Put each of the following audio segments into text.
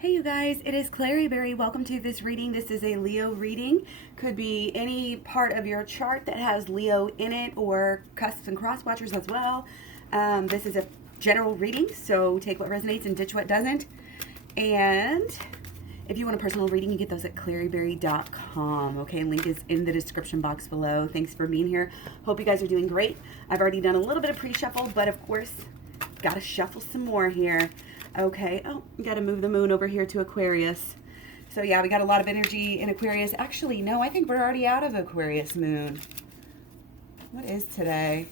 Hey you guys, it is Clary Berry. Welcome to this reading. This is a Leo reading. Could be any part of your chart that has Leo in it or cusps and cross watchers as well. This is a general reading, so take what resonates and ditch what doesn't. And if you want a personal reading, you get those at claryberry.com. Okay, link is in the description box below. Thanks for being here. Hope you guys are doing great. I've already done a little bit of pre-shuffle, but of course, gotta shuffle some more here. Okay, oh, we got to move the moon over here to Aquarius. So yeah, we got a lot of energy in Aquarius. Actually, no, I think we're already out of Aquarius moon. What is today?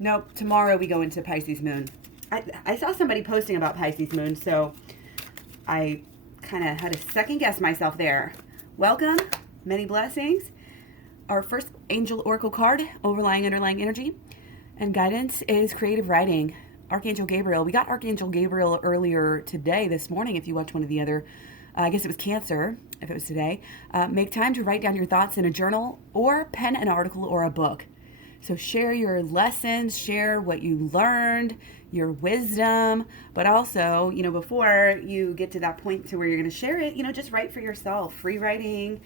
Nope, tomorrow we go into Pisces moon. I saw somebody posting about Pisces moon, so I kind of had to second guess myself there. Welcome, many blessings. Our first angel oracle card, underlying energy, and guidance is creative writing. Archangel Gabriel. We got Archangel Gabriel earlier today, this morning, if you watched one of the other, I guess it was Cancer, if it was today. Make time to write down your thoughts in a journal or pen an article or a book. So share your lessons, share what you learned, your wisdom, but also, before you get to that point to where you're going to share it, just write for yourself. Free writing,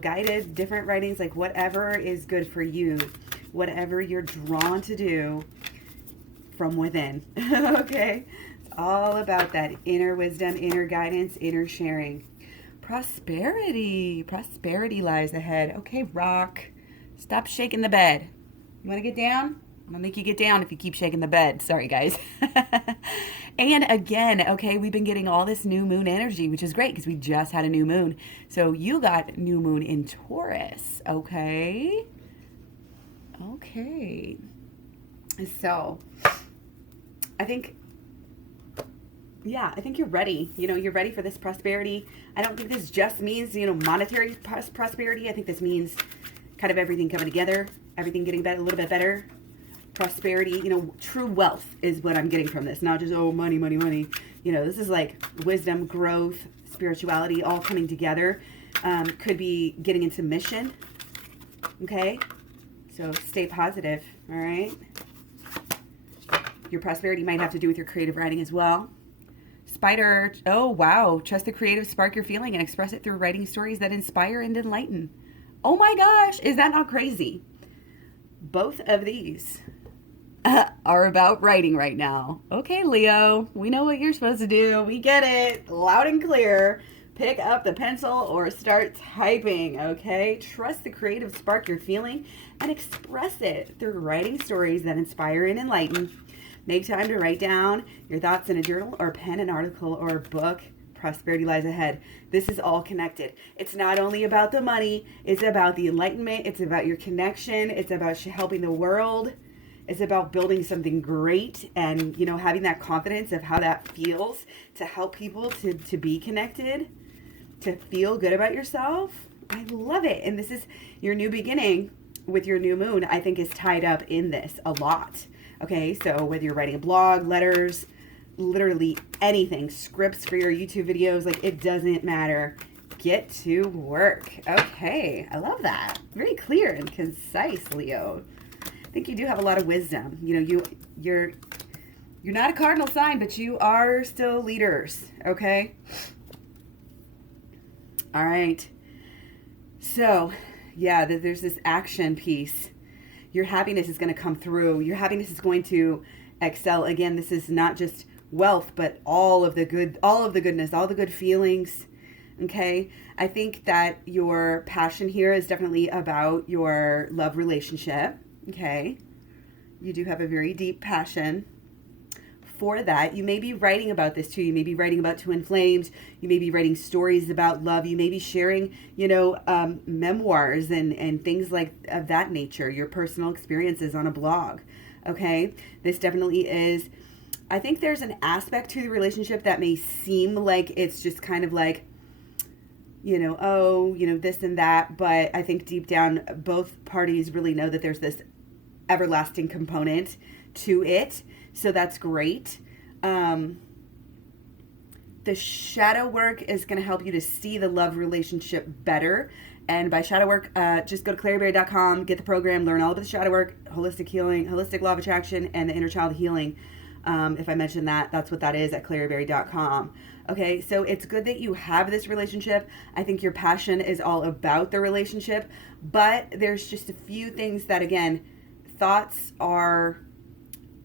guided, different writings, like whatever is good for you, whatever you're drawn to do from within. Okay, it's all about that inner wisdom, inner guidance, inner sharing. Prosperity lies ahead. Okay, Rock, stop shaking the bed. You want to get down? I'm gonna make you get down if you keep shaking the bed. Sorry guys. And again, okay, we've been getting all this new moon energy, which is great because we just had a new moon. So you got new moon in Taurus. Okay, so I think you're ready. You're ready for this prosperity. I don't think this just means, monetary prosperity. I think this means kind of everything coming together, everything getting better, a little bit better. Prosperity, true wealth is what I'm getting from this. Not just, oh, money. This is like wisdom, growth, spirituality, all coming together. Could be getting into mission. Okay? So stay positive, all right? Your prosperity might have to do with your creative writing as well. Spider, oh wow, trust the creative, spark your feeling and express it through writing stories that inspire and enlighten. Oh my gosh, is that not crazy? Both of these are about writing right now. Okay, Leo, we know what you're supposed to do. We get it, loud and clear. Pick up the pencil or start typing, okay? Trust the creative, spark your feeling and express it through writing stories that inspire and enlighten. Make time to write down your thoughts in a journal or pen an article or a book. Prosperity lies ahead. This is all connected. It's not only about the money. It's about the enlightenment. It's about your connection. It's about helping the world. It's about building something great and, having that confidence of how that feels to help people to be connected, to feel good about yourself. I love it. And this is your new beginning with your new moon, I think is tied up in this a lot. Okay, so whether you're writing a blog, letters, literally anything, scripts for your YouTube videos, like it doesn't matter. Get to work. Okay, I love that. Very clear and concise, Leo. I think you do have a lot of wisdom. You're not a cardinal sign, but you are still leaders. Okay. All right. So, yeah, there's this action piece. Your happiness is going to come through. Your happiness is going to excel. Again, this is not just wealth, but all of the goodness, all the good feelings. Okay. I think that your passion here is definitely about your love relationship. Okay. You do have a very deep passion for that. You may be writing about this too. You may be writing about Twin Flames. You may be writing stories about love. You may be sharing, memoirs and things like of that nature, your personal experiences on a blog. Okay. This definitely is, I think there's an aspect to the relationship that may seem like it's just kind of like, this and that. But I think deep down, both parties really know that there's this everlasting component to it. So that's great. The shadow work is going to help you to see the love relationship better. And by shadow work, just go to claryberry.com, get the program, learn all about the shadow work, holistic healing, holistic law of attraction, and the inner child healing. If I mentioned that, that's what that is at claryberry.com. Okay, so it's good that you have this relationship. I think your passion is all about the relationship, but there's just a few things that, again, thoughts are,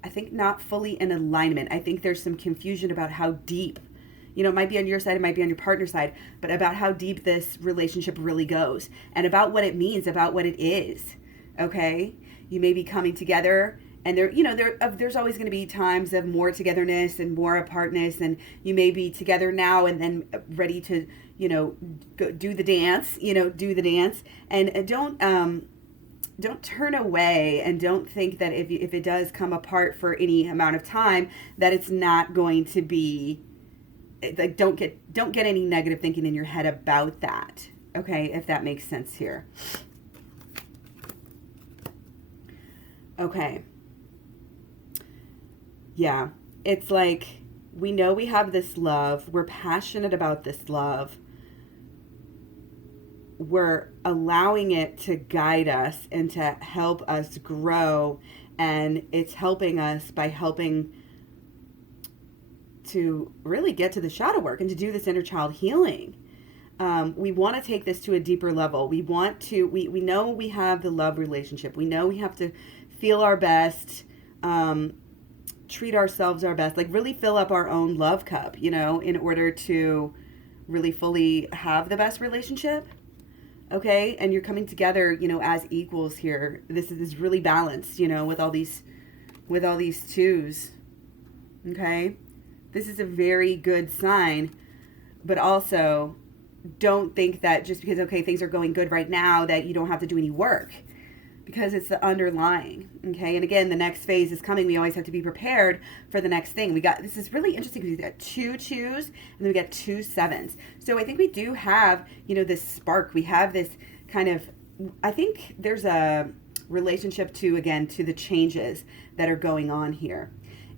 I think, not fully in alignment. I think there's some confusion about how deep, it might be on your side, it might be on your partner's side, but about how deep this relationship really goes and about what it means, about what it is. Okay, you may be coming together, and there's always going to be times of more togetherness and more apartness, and you may be together now and then ready to go do the dance, and don't turn away, and don't think that if it does come apart for any amount of time that it's not going to be, like, don't get any negative thinking in your head about that. Okay, if that makes sense here. Okay. Yeah, it's like, we know we have this love. We're passionate about this love. We're allowing it to guide us and to help us grow. And it's helping us by helping to really get to the shadow work and to do this inner child healing. We want to take this to a deeper level. We want to, we know we have the love relationship. We know we have to feel our best, treat ourselves our best, like really fill up our own love cup, in order to really fully have the best relationship. Okay. And you're coming together, as equals here. This is really balanced, with all these twos. Okay. This is a very good sign, but also don't think that just because, okay, things are going good right now, that you don't have to do any work, because it's the underlying. Okay. And again, the next phase is coming. We always have to be prepared for the next thing. This is really interesting because we got 2 2s and then we got 2 7s. So I think we do have, this spark. We have this kind of, I think there's a relationship to the changes that are going on here.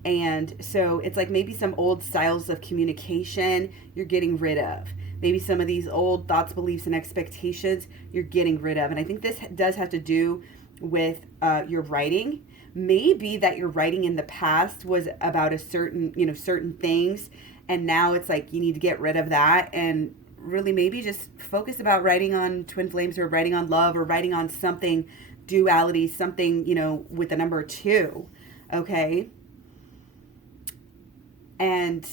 And so it's like maybe some old styles of communication you're getting rid of. Maybe some of these old thoughts, beliefs, and expectations you're getting rid of. And I think this does have to do with your writing. Maybe that your writing in the past was about a certain things, and now it's like you need to get rid of that and really maybe just focus about writing on twin flames, or writing on love, or writing on something, duality, something, with the number 2. Okay. And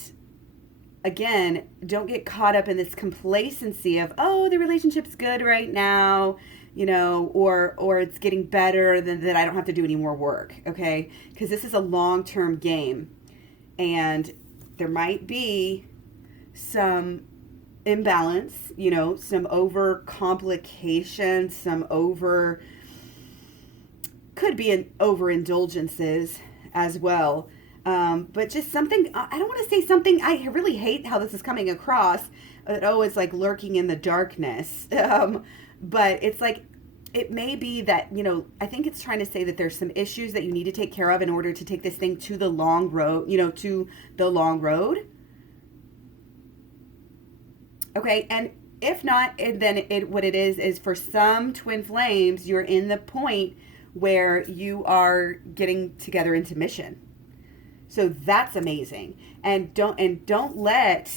again, don't get caught up in this complacency of, oh, the relationship's good right now, or it's getting better, than that I don't have to do any more work. Okay. Because this is a long-term game, and there might be some imbalance, some over complication, could be an overindulgences as well. But just something, I don't want to say something, I really hate how this is coming across, that, oh, it's like lurking in the darkness. But it's like, it may be that, I think it's trying to say that there's some issues that you need to take care of in order to take this thing to the long road, to the long road. Okay. And if not, then what it is for some twin flames, you're in the point where you are getting together into mission. So that's amazing. And don't let,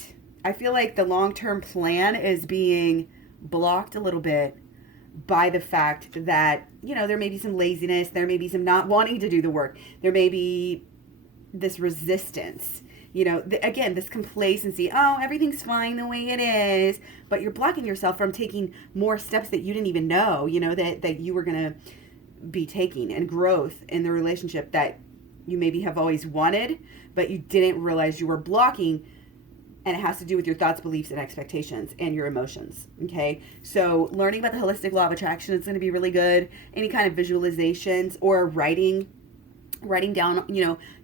I feel like the long-term plan is being blocked a little bit by the fact that, there may be some laziness, there may be some not wanting to do the work. There may be this resistance, again, this complacency. Oh, everything's fine the way it is, but you're blocking yourself from taking more steps that you didn't even know, that you were going to be taking, and growth in the relationship that you maybe have always wanted, but you didn't realize you were blocking. And it has to do with your thoughts, beliefs, and expectations, and your emotions. Okay. So learning about the holistic law of attraction is going to be really good. Any kind of visualizations, or writing down,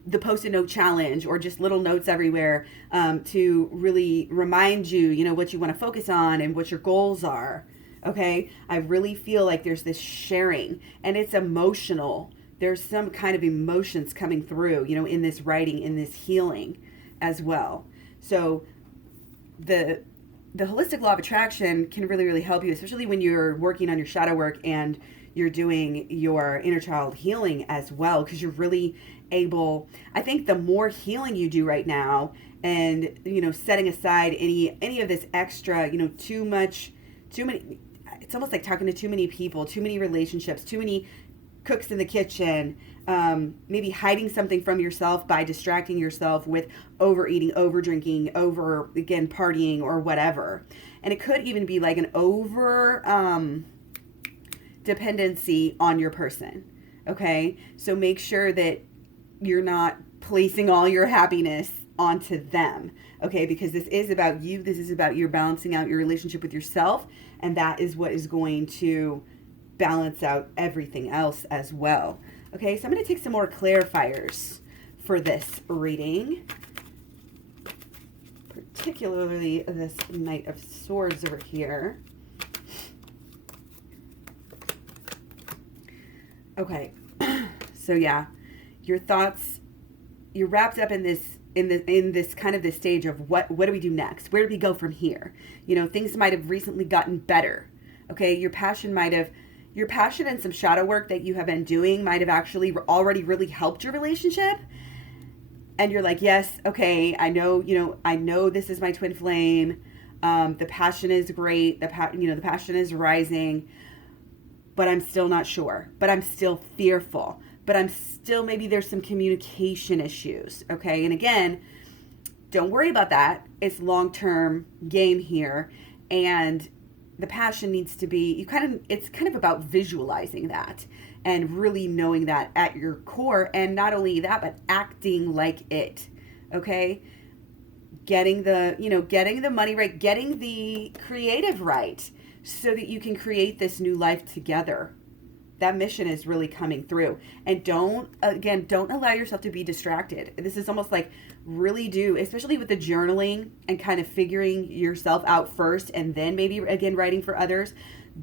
the Post-it note challenge, or just little notes everywhere, to really remind you, what you want to focus on and what your goals are. Okay. I really feel like there's this sharing, and it's emotional. There's some kind of emotions coming through, in this writing, in this healing as well. So the holistic law of attraction can really, really help you, especially when you're working on your shadow work and you're doing your inner child healing as well, because you're really able, I think the more healing you do right now, and, setting aside any of this extra, too many, it's almost like talking to too many people, too many relationships, too many cooks in the kitchen, maybe hiding something from yourself by distracting yourself with overeating, over drinking, again, partying or whatever. And it could even be like an over dependency on your person. Okay. So make sure that you're not placing all your happiness onto them. Okay. Because this is about you. This is about you balancing out your relationship with yourself. And that is what is going to balance out everything else as well. Okay. So I'm going to take some more clarifiers for this reading, particularly this Knight of Swords over here. Okay. So yeah, your thoughts, you're wrapped up in this kind of this stage of what do we do next? Where do we go from here? Things might have recently gotten better. Okay. Your passion and some shadow work that you have been doing might have actually already really helped your relationship. And you're like, yes, okay, I know this is my twin flame. The passion is great. The passion is rising, but I'm still not sure, but I'm still fearful, but I'm still, maybe there's some communication issues. Okay. And again, don't worry about that. It's long-term game here. And the passion needs to be, it's kind of about visualizing that and really knowing that at your core. And not only that, but acting like it. Okay. Getting the money right, getting the creative right, so that you can create this new life together. That mission is really coming through. And don't allow yourself to be distracted. This is almost like really do, especially with the journaling and kind of figuring yourself out first and then maybe again writing for others.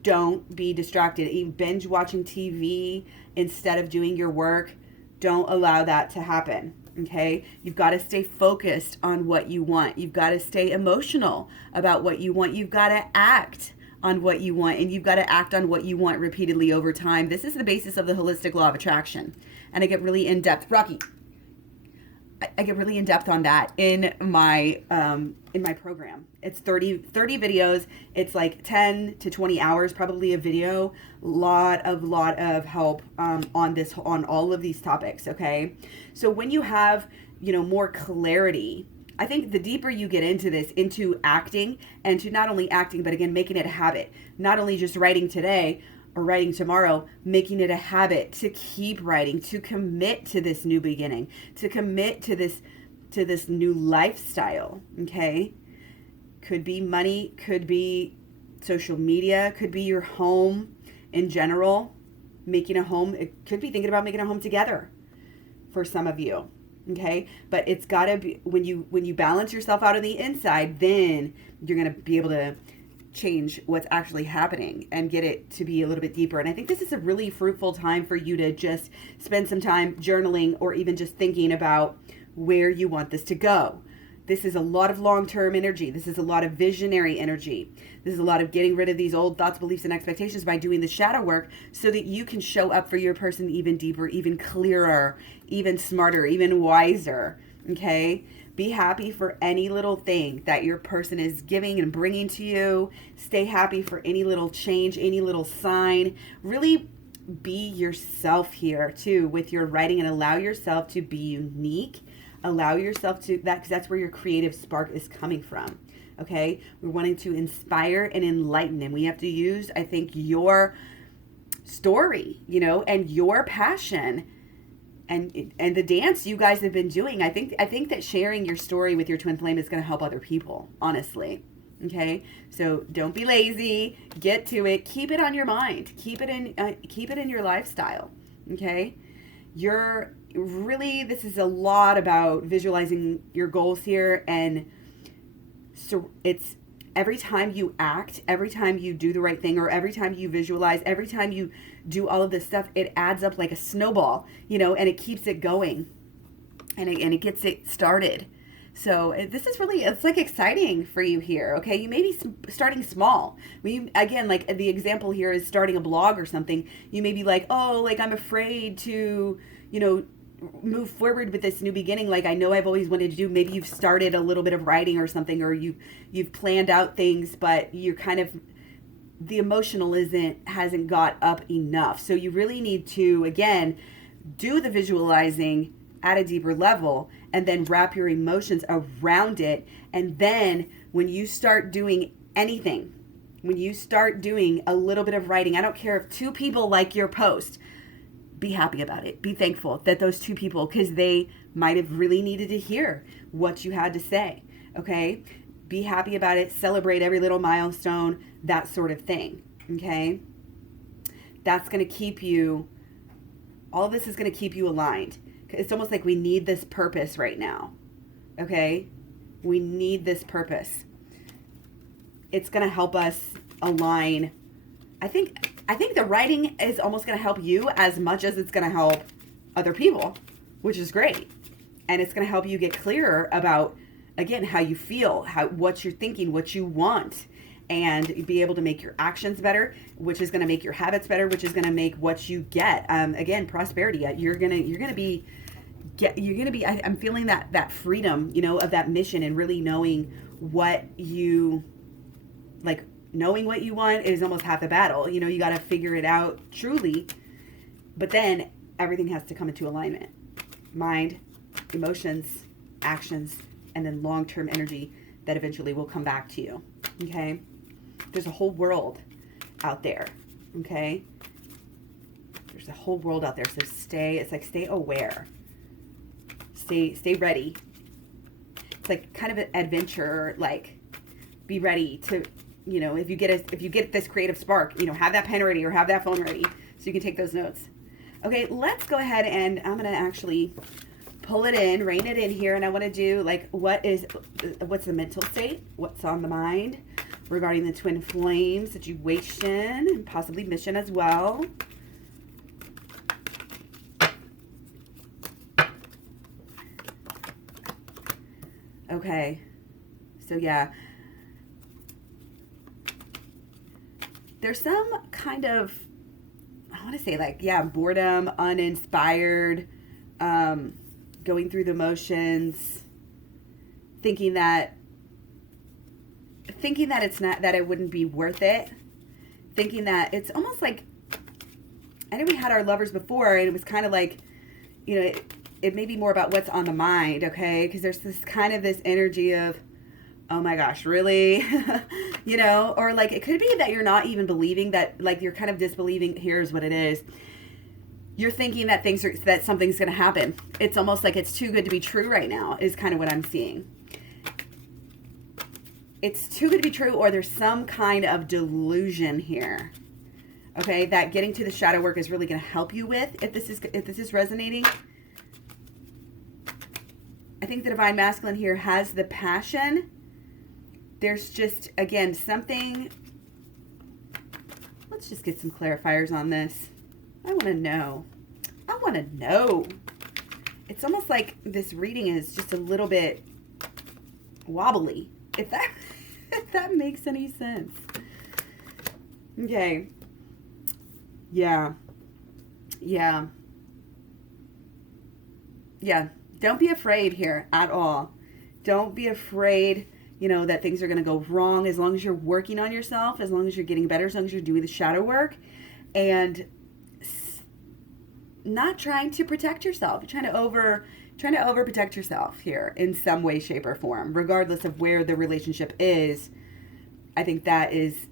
Don't be distracted. Binge watching TV instead of doing your work. Don't allow that to happen. Okay. You've got to stay focused on what you want. You've got to stay emotional about what you want. You've got to act on what you want, and you've got to act on what you want repeatedly over time. This is the basis of the holistic law of attraction. And I get really in depth, Rocky. I get really in depth on that in my program. It's 30 videos. It's like 10 to 20 hours, probably a video. Lot of help on all of these topics. Okay. So when you have, more clarity, I think the deeper you get into this, into acting, and to not only acting, but again, making it a habit, not only just writing today or writing tomorrow, making it a habit to keep writing, to commit to this new beginning, to commit to this new lifestyle. Okay. Could be money, could be social media, could be your home in general, making a home. It could be thinking about making a home together for some of you. Okay. But it's gotta be, when you balance yourself out on the inside, then you're going to be able to change what's actually happening and get it to be a little bit deeper. And I think this is a really fruitful time for you to just spend some time journaling, or even just thinking about where you want this to go. This is a lot of long-term energy. This is a lot of visionary energy. This is a lot of getting rid of these old thoughts, beliefs, and expectations by doing the shadow work, so that you can show up for your person even deeper, even clearer, even smarter, even wiser. Okay? Be happy for any little thing that your person is giving and bringing to you. Stay happy for any little change, any little sign. Really be yourself here too with your writing, and allow yourself to be unique. Allow yourself to that, because that's where your creative spark is coming from. Okay. We're wanting to inspire and enlighten, and we have to use, I think, your story, and your passion and the dance you guys have been doing. I think that sharing your story with your twin flame is going to help other people, honestly. Okay. So don't be lazy, get to it, keep it on your mind, keep it in your lifestyle. Okay. This is a lot about visualizing your goals here. And so it's every time you act, every time you do the right thing, or every time you visualize, every time you do all of this stuff, it adds up like a snowball, and it keeps it going, and it gets it started. So this is really, it's like exciting for you here. Okay. You may be starting small. Again, like the example here is starting a blog or something. You may be like, oh, like I'm afraid to, move forward with this new beginning, like I know I've always wanted to do. Maybe you've started a little bit of writing or something, or you've planned out things, but you're kind of, the emotional hasn't got up enough. So you really need to, again, do the visualizing at a deeper level and then wrap your emotions around it. And then when you start doing anything, when you start doing a little bit of writing, I don't care if 2 people like your post, be happy about it. Be thankful that those 2 people, because they might have really needed to hear what you had to say. Okay? Be happy about it. Celebrate every little milestone, that sort of thing. Okay? That's going to keep you, all of this is going to keep you aligned. It's almost like we need this purpose right now. Okay? We need this purpose. It's going to help us align. I think the writing is almost going to help you as much as it's going to help other people, which is great. And it's going to help you get clearer about, again, how you feel, what you're thinking, what you want, and be able to make your actions better, which is going to make your habits better, which is going to make what you get, again, prosperity. You're going to be, I'm feeling that freedom, of that mission, and really knowing what you, like, knowing what you want is almost half the battle. You got to figure it out truly, but then everything has to come into alignment. Mind, emotions, actions, and then long-term energy that eventually will come back to you. Okay? There's a whole world out there. Okay? There's a whole world out there. So stay aware. Stay ready. It's like kind of an adventure, like be ready to, if you get this creative spark, have that pen ready or have that phone ready so you can take those notes. Okay, let's go ahead and I'm going to actually pull it in, rein it in here, and I want to do like what's the mental state, what's on the mind regarding the twin flame situation and possibly mission as well. Okay, so yeah. There's some kind of, I want to say like, boredom, uninspired, going through the motions, thinking that it's not, that it wouldn't be worth it, thinking that it's almost like, I know we had our lovers before, and it was kind of like, it may be more about what's on the mind, okay? Because there's this energy of, oh my gosh, really? Or like it could be that you're not even believing that, like you're kind of disbelieving. Here's what it is. You're thinking that that something's going to happen. It's almost like it's too good to be true right now is kind of what I'm seeing. It's too good to be true, or there's some kind of delusion here. Okay, that getting to the shadow work is really going to help you with, if this is resonating. I think the divine masculine here has the passion. There's just, again, something. Let's just get some clarifiers on this. I want to know. It's almost like this reading is just a little bit wobbly, if that makes any sense. Okay. Yeah. Don't be afraid here at all. Don't be afraid, that things are going to go wrong, as long as you're working on yourself, as long as you're getting better, as long as you're doing the shadow work, and not trying to protect yourself. You're trying to overprotect yourself here in some way, shape, or form, regardless of where the relationship is. I think that is,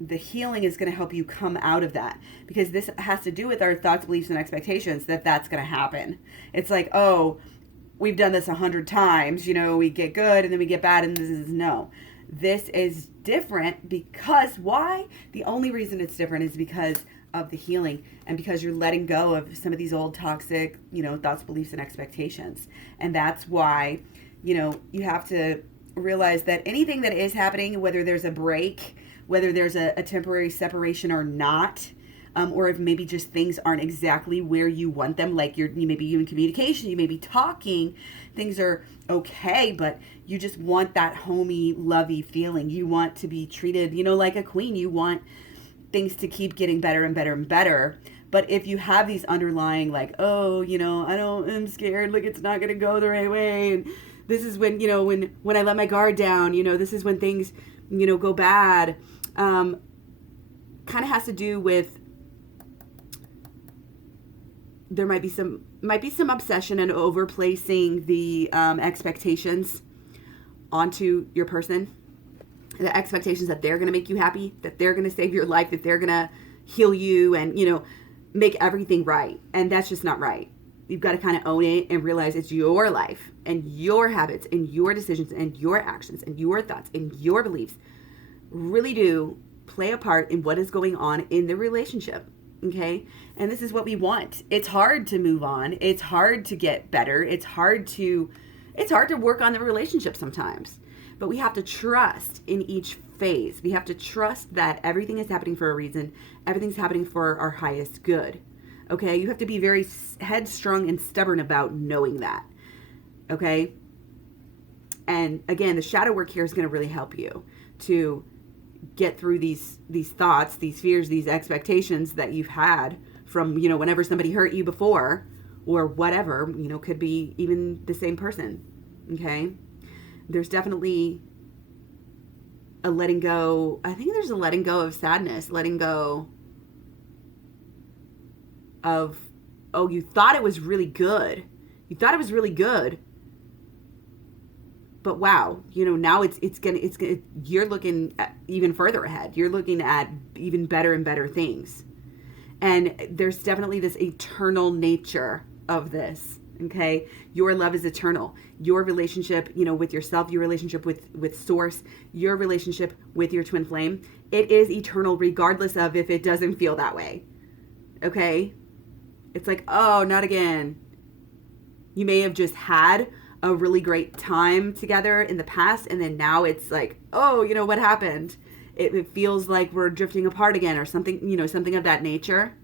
the healing is going to help you come out of that, because this has to do with our thoughts, beliefs, and expectations that's going to happen. It's like, oh, we've done this 100 times, we get good and then we get bad, and this is different. Because why? The only reason it's different is because of the healing, and because you're letting go of some of these old toxic, thoughts, beliefs, and expectations. And that's why, you have to realize that anything that is happening, whether there's a break, whether there's a temporary separation or not, or if maybe just things aren't exactly where you want them, like you may be in communication, you may be talking, things are okay, but you just want that homey, lovey feeling. You want to be treated, like a queen. You want things to keep getting better and better and better, But if you have these underlying like, oh, I'm scared, like it's not going to go the right way. And this is when, when I let my guard down, this is when things, go bad. Kind of has to do with, there might be some obsession and overplacing the expectations onto your person. The expectations that they're going to make you happy, that they're going to save your life, that they're going to heal you and, make everything right. And that's just not right. You've got to kind of own it and realize it's your life and your habits and your decisions and your actions and your thoughts and your beliefs really do play a part in what is going on in the relationship. Okay. And this is what we want. It's hard to move on. It's hard to get better. It's hard to work on the relationship sometimes, but we have to trust in each phase. We have to trust that everything is happening for a reason. Everything's happening for our highest good. Okay. You have to be very headstrong and stubborn about knowing that. Okay. And again, the shadow work here is going to really help you to get through these thoughts, these fears, these expectations that you've had from, whenever somebody hurt you before or whatever, could be even the same person. Okay. There's definitely a letting go. I think there's a letting go of sadness, letting go of, oh, you thought it was really good. You thought it was really good. But wow, now it's gonna, you're looking at even further ahead. You're looking at even better and better things. And there's definitely this eternal nature of this. Okay. Your love is eternal. Your relationship, with yourself, your relationship with source, your relationship with your twin flame, it is eternal regardless of if it doesn't feel that way. Okay. It's like, oh, not again. You may have just had a really great time together in the past. And then now it's like, oh, what happened? It feels like we're drifting apart again or something, something of that nature.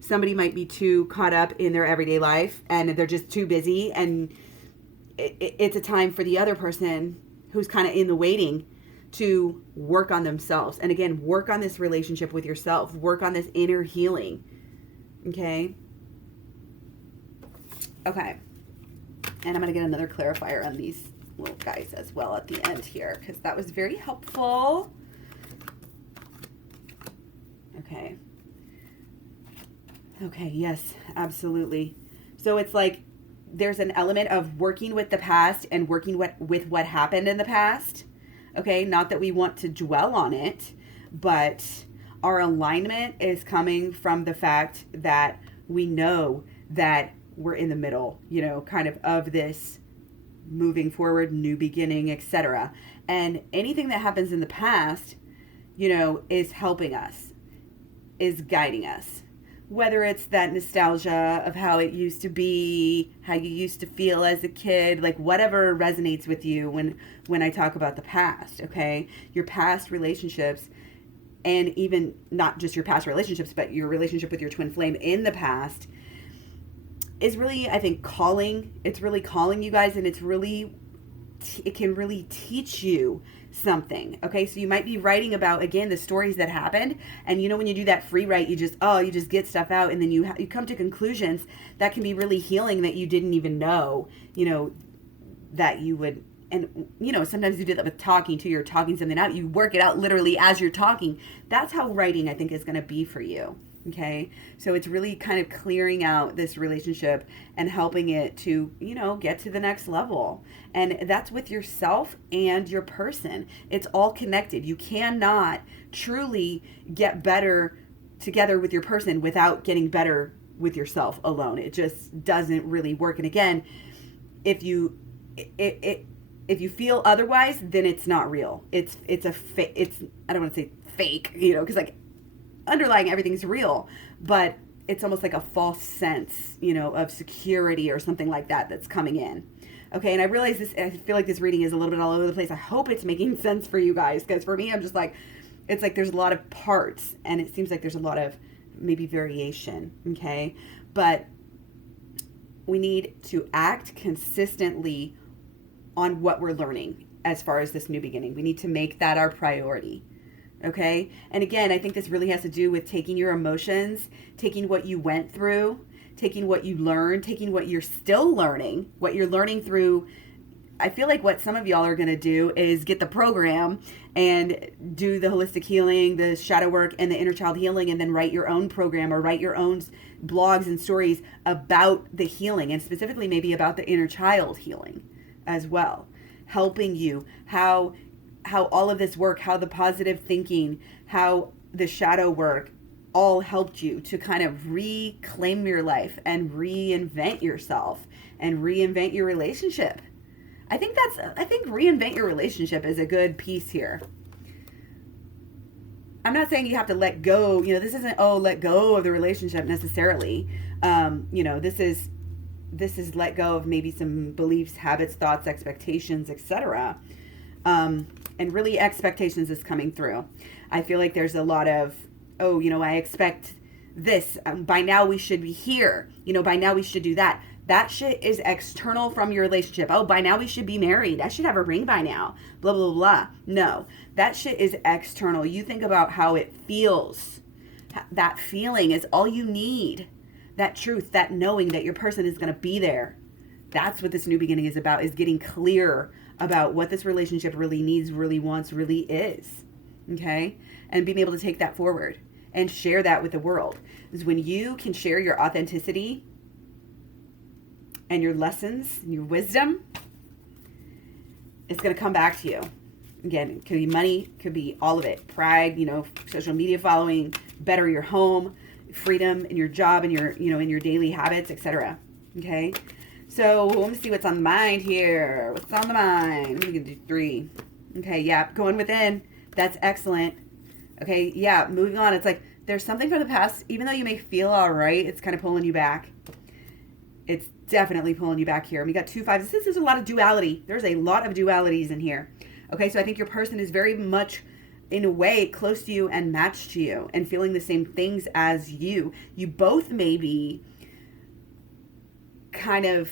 Somebody might be too caught up in their everyday life and they're just too busy. And it's a time for the other person who's kind of in the waiting to work on themselves. And again, work on this relationship with yourself, work on this inner healing. Okay. Okay. And I'm going to get another clarifier on these little guys as well at the end here, because that was very helpful. Okay. Okay, yes, absolutely. So it's like there's an element of working with the past and working with what happened in the past. Okay, not that we want to dwell on it, but our alignment is coming from the fact that we know that we're in the middle, kind of this moving forward, new beginning, etc. And anything that happens in the past, is helping us, is guiding us. Whether it's that nostalgia of how it used to be, how you used to feel as a kid, like whatever resonates with you when I talk about the past, okay? Your past relationships, and even not just your past relationships, but your relationship with your twin flame in the past is really, I think, calling. It's really calling you guys, and it can really teach you something. Okay, so you might be writing about, again, the stories that happened, and when you do that free write, you just get stuff out, and then you come to conclusions that can be really healing that you didn't even know, that you would. And sometimes you do that with talking too. You're talking something out, you work it out literally as you're talking. That's how writing, I think, is going to be for you. Okay, so it's really kind of clearing out this relationship and helping it to, get to the next level. And that's with yourself and your person. It's all connected. You cannot truly get better together with your person without getting better with yourself alone. It just doesn't really work. And again, if you feel otherwise, then it's not real. It's I don't want to say fake, because like underlying everything's real, but it's almost like a false sense, of security or something like that that's coming in. Okay, and I realize this, I feel like this reading is a little bit all over the place. I hope it's making sense for you guys, because for me, I'm just like, it's like there's a lot of parts, and it seems like there's a lot of maybe variation, okay? But we need to act consistently on what we're learning as far as this new beginning. We need to make that our priority, Okay. And again, I think this really has to do with taking your emotions, taking what you went through, taking what you learned, taking what you're still learning, what you're learning through. I feel like what some of y'all are going to do is get the program and do the holistic healing, the shadow work, and the inner child healing, and then write your own program or write your own blogs and stories about the healing, and specifically maybe about the inner child healing as well, helping you how all of this work, how the positive thinking, how the shadow work all helped you to kind of reclaim your life and reinvent yourself and reinvent your relationship. I think reinvent your relationship is a good piece here. I'm not saying you have to let go. This isn't, let go of the relationship necessarily. This is let go of maybe some beliefs, habits, thoughts, expectations, etc. And really expectations is coming through. I feel like there's a lot of, I expect this. By now we should be here. By now we should do that. That shit is external from your relationship. Oh, by now we should be married. I should have a ring by now. Blah, blah, blah. No, that shit is external. You think about how it feels. That feeling is all you need. That truth, that knowing that your person is going to be there. That's what this new beginning is about, is getting clear about what this relationship really needs, really wants, really is. Okay? And being able to take that forward and share that with the world. Because when you can share your authenticity and your lessons and your wisdom, it's going to come back to you. Again, it could be money, could be all of it. Pride, social media following, better your home, freedom in your job and your, in your daily habits, etc. Okay? So let me see what's on the mind here. What's on the mind? We can do 3. Okay, yeah, going within. That's excellent. Okay, yeah, moving on. It's like there's something from the past, even though you may feel all right, it's kind of pulling you back. It's definitely pulling you back here. And we got 2 5s. This is a lot of duality. There's a lot of dualities in here. Okay, so I think your person is very much, in a way, close to you and matched to you and feeling the same things as you. You both may be kind of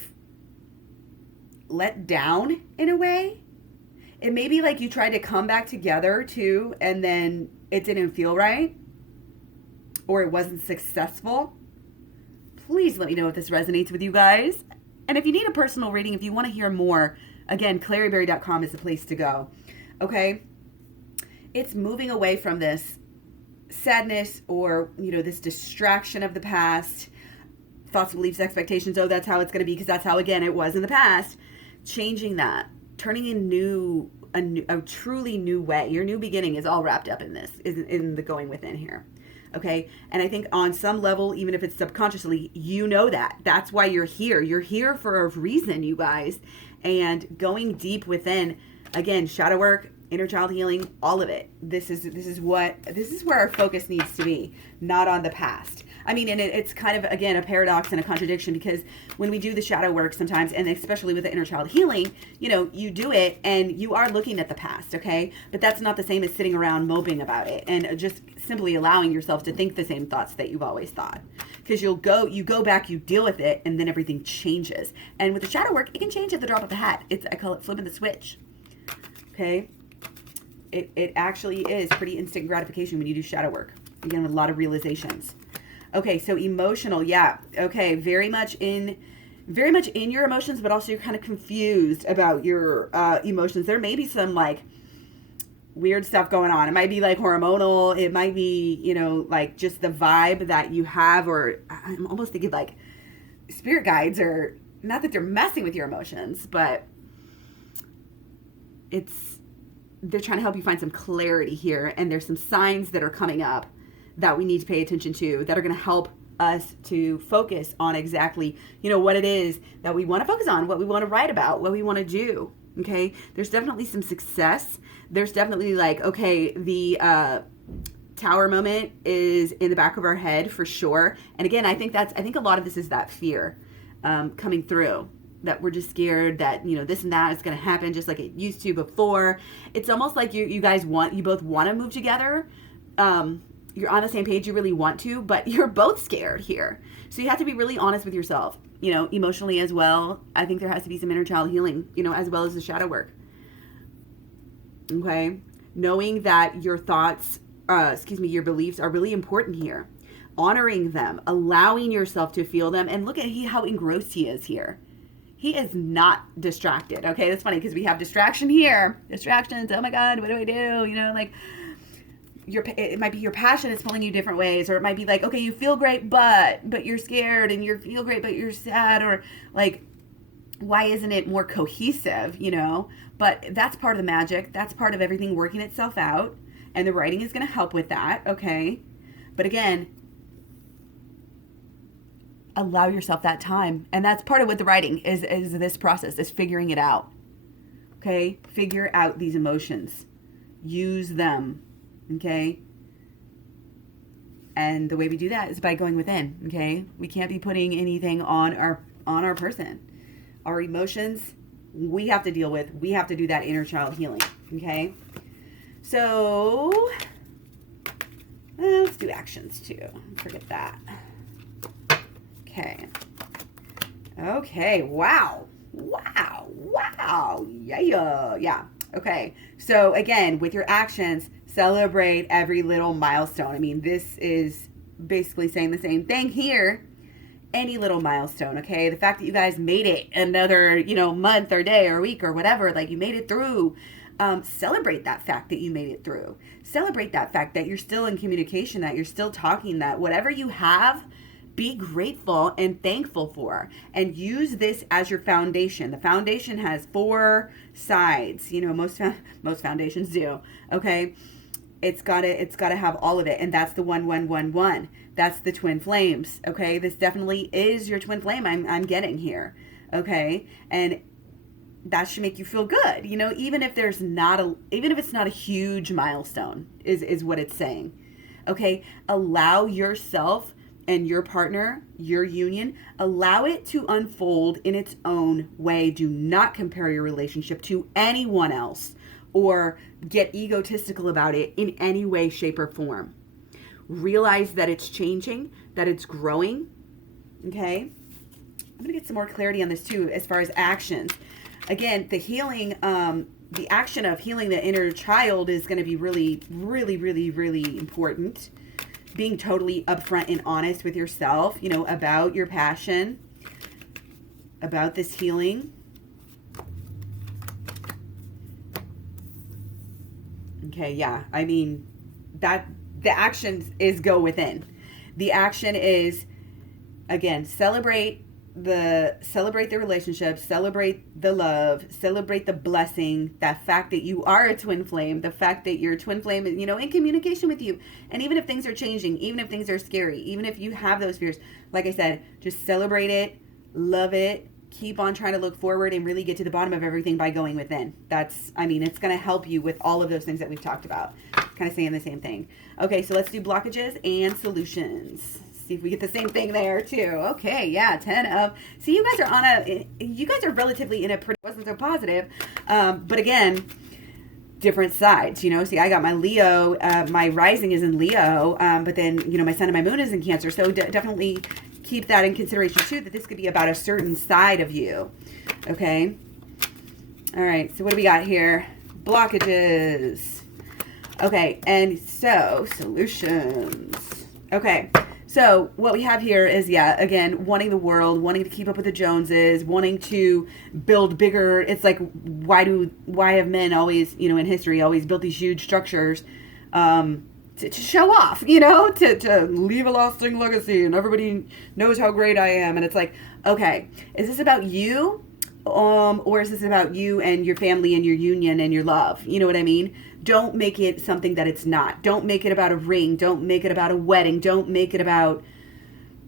let down in a way. It may be like you tried to come back together too, and then it didn't feel right, or it wasn't successful. Please let me know if this resonates with you guys. And if you need a personal reading, if you want to hear more, again, claryberry.com is the place to go. Okay? It's moving away from this sadness or, this distraction of the past, thoughts, beliefs, expectations. Oh, that's how it's going to be because that's how, again, it was in the past. Changing that, turning a truly new way. Your new beginning is all wrapped up in this, in the going within here. Okay. And I think on some level, even if it's subconsciously, that's why you're here. You're here for a reason, you guys. And going deep within, again, shadow work, inner child healing, all of it. This is where our focus needs to be, not on the past. I mean, and it's kind of, again, a paradox and a contradiction, because when we do the shadow work sometimes, and especially with the inner child healing, you do it and you are looking at the past, okay? But that's not the same as sitting around moping about it and just simply allowing yourself to think the same thoughts that you've always thought. Because you go back, you deal with it, and then everything changes. And with the shadow work, it can change at the drop of a hat. I call it flipping the switch, okay? It actually is pretty instant gratification when you do shadow work. Again, with a lot of realizations. Okay, so emotional, yeah. Okay, very much in your emotions, but also you're kind of confused about your emotions. There may be some like weird stuff going on. It might be like hormonal. It might be, like just the vibe that you have, or I'm almost thinking like spirit guides, or not that they're messing with your emotions, but they're trying to help you find some clarity here. And there's some signs that are coming up that we need to pay attention to, that are going to help us to focus on exactly, what it is that we want to focus on, what we want to write about, what we want to do. Okay. There's definitely some success. There's definitely like, okay, the tower moment is in the back of our head for sure. And again, I think a lot of this is that fear coming through, that we're just scared that, this and that is going to happen just like it used to before. It's almost like you guys both want to move together. You're on the same page, you really want to, but you're both scared here. So you have to be really honest with yourself, emotionally as well. I think there has to be some inner child healing, as well as the shadow work. Okay. knowing that your thoughts, your beliefs are really important here. Honoring them, allowing yourself to feel them, and look at how engrossed he is here. He is not distracted. Okay, that's funny because we have distraction here. Distractions. Oh my God, what do I do? You know, like it might be your passion is pulling you different ways, or it might be like, okay, you feel great, but you're scared, and you feel great, but you're sad, or like, why isn't it more cohesive? You know, but that's part of the magic. That's part of everything working itself out, and the writing is going to help with that. Okay, but again, allow yourself that time. And that's part of what the writing is this process, is figuring it out. Okay? Figure out these emotions. Use them. Okay? And the way we do that is by going within. Okay? We can't be putting anything on our person. Our emotions, we have to deal with. We have to do that inner child healing. Okay? So, let's do actions too. Forget that. Okay. Wow. Yeah. Okay. So again, with your actions, celebrate every little milestone. I mean, this is basically saying the same thing here. Any little milestone, okay? The fact that you guys made it another, month or day or week or whatever, like you made it through. Celebrate that fact that you made it through. Celebrate that fact that you're still in communication, that you're still talking, that whatever you have, be grateful and thankful for, and use this as your foundation. The foundation has 4 sides. Most foundations do. Okay, it's gotta have all of it, and that's the 1-1-1-1. That's the twin flames. Okay, this definitely is your twin flame. I'm getting here. Okay, and that should make you feel good. Even if it's not a huge milestone, is what it's saying. Okay, allow yourself and your partner, your union, allow it to unfold in its own way. Do not compare your relationship to anyone else or get egotistical about it in any way, shape, or form. Realize that it's changing, that it's growing. Okay? I'm going to get some more clarity on this too as far as actions. Again, the healing, the action of healing the inner child is going to be really, really, really, really important. Being totally upfront and honest with yourself, about your passion, about this healing. Okay, yeah. I mean, that the action is go within. The action is, again, celebrate the relationship, celebrate the love, celebrate the blessing, that fact that you are a twin flame, the fact that your twin flame is, in communication with you. And even if things are changing, even if things are scary, even if you have those fears, like I said, just celebrate it, love it, keep on trying to look forward and really get to the bottom of everything by going within. It's going to help you with all of those things that we've talked about. Kind of saying the same thing. Okay, so let's do blockages and solutions. See if we get the same thing there too. Okay, yeah, 10 of. See, you guys are relatively in a pretty, wasn't so positive, but again, different sides. See, I got my Leo, my rising is in Leo, but then my sun and my moon is in Cancer. So definitely keep that in consideration too. That this could be about a certain side of you. Okay. All right. So what do we got here? Blockages. Okay, and so solutions. Okay. So what we have here is, again, wanting the world, wanting to keep up with the Joneses, wanting to build bigger. It's like, why have men always, in history, always built these huge structures to show off, to leave a lasting legacy, and everybody knows how great I am. And it's like, okay, is this about you? Or is this about you and your family and your union and your love? You know what I mean? Don't make it something that it's not. Don't make it about a ring. Don't make it about a wedding. Don't make it about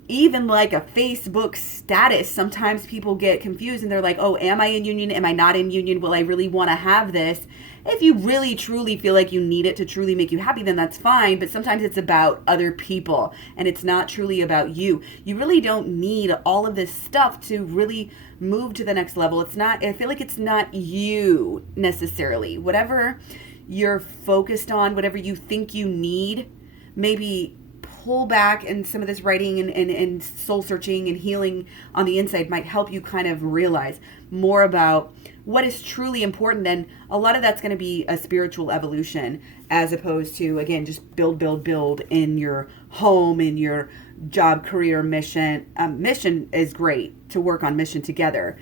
even like a Facebook status. Sometimes people get confused and they're like, oh, am I in union? Am I not in union? Will I really want to have this? If you really, truly feel like you need it to truly make you happy, then that's fine. But sometimes it's about other people and it's not truly about you. You really don't need all of this stuff to really move to the next level. It's not, I feel like it's not you necessarily. Whatever you're focused on, whatever you think you need, maybe pull back, and some of this writing and soul searching and healing on the inside might help you kind of realize more about what is truly important. And a lot of that's going to be a spiritual evolution, as opposed to, again, just build in your home, in your job, career, mission. Mission is great to work on mission together.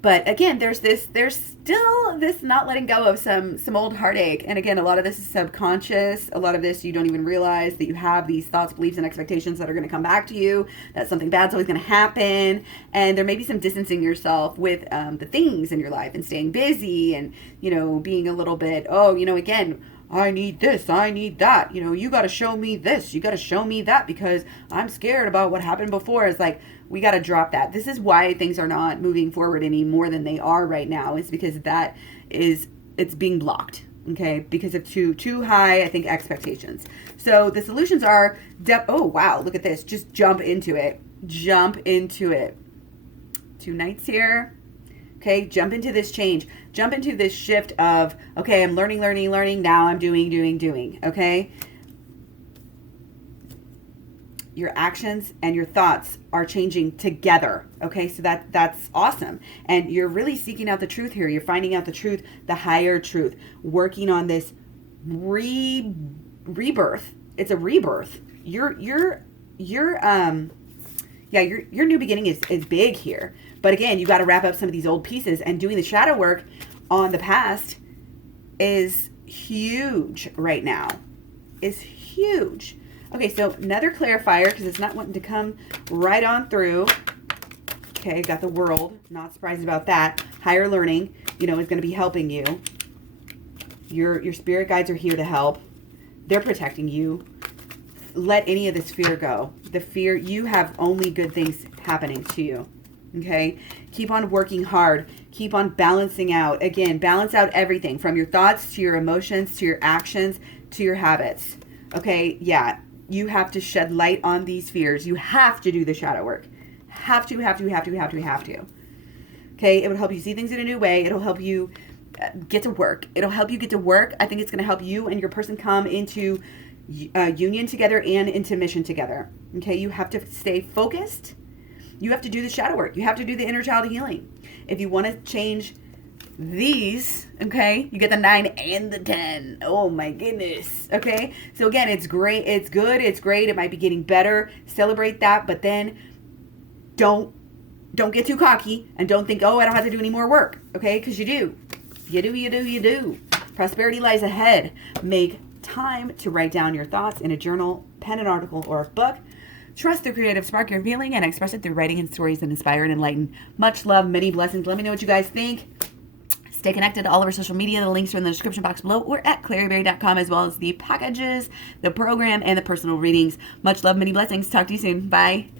But again, there's still this not letting go of some old heartache. And again, a lot of this is subconscious. A lot of this, you don't even realize that you have these thoughts, beliefs, and expectations that are going to come back to you, that something bad's always going to happen. And there may be some distancing yourself with the things in your life and staying busy and, being a little bit, again, I need this, I need that. You got to show me this, you got to show me that, because I'm scared about what happened before. It's like, we got to drop that. This is why things are not moving forward any more than they are right now. It's because it's being blocked. Okay, because of too high, I think, expectations. So the solutions are, oh wow, look at this. Just jump into it. Jump into it. 2 knights here. Okay, jump into this change. Jump into this shift of, okay, I'm learning. Now I'm doing. Okay. Your actions and your thoughts are changing together. Okay, so that's awesome. And you're really seeking out the truth here. You're finding out the truth, the higher truth, working on this rebirth. It's a rebirth. Your new beginning is big here. But again, you got to wrap up some of these old pieces, and doing the shadow work on the past is huge right now. Is huge. Okay, so another clarifier, because it's not wanting to come right on through. Okay, got the world. Not surprised about that. Higher learning, is going to be helping you. Your spirit guides are here to help. They're protecting you. Let any of this fear go. The fear, you have only good things happening to you. Okay, keep on working hard. Keep on balancing out. Again, balance out everything from your thoughts to your emotions to your actions to your habits. Okay, yeah. You have to shed light on these fears. You have to do the shadow work. Have to. Okay, it would help you see things in a new way. It'll help you get to work. I think it's going to help you and your person come into union together and into mission together. Okay, you have to stay focused. You have to do the shadow work. You have to do the inner child healing. If you want to change these, okay, you get the 9 and the 10. Oh my goodness. Okay, so again, it's great, it's good, it's great. It might be getting better. Celebrate that, but then don't get too cocky and don't think, oh, I don't have to do any more work. Okay, because you do. Prosperity lies ahead. Make time to write down your thoughts in a journal, pen an article, or a book. Trust the creative spark you're feeling and express it through writing and stories that inspire and enlighten. Much love, many blessings. Let me know what you guys think. Stay connected to all of our social media. The links are in the description box below or at claryberry.com, as well as the packages, the program, and the personal readings. Much love, many blessings. Talk to you soon. Bye.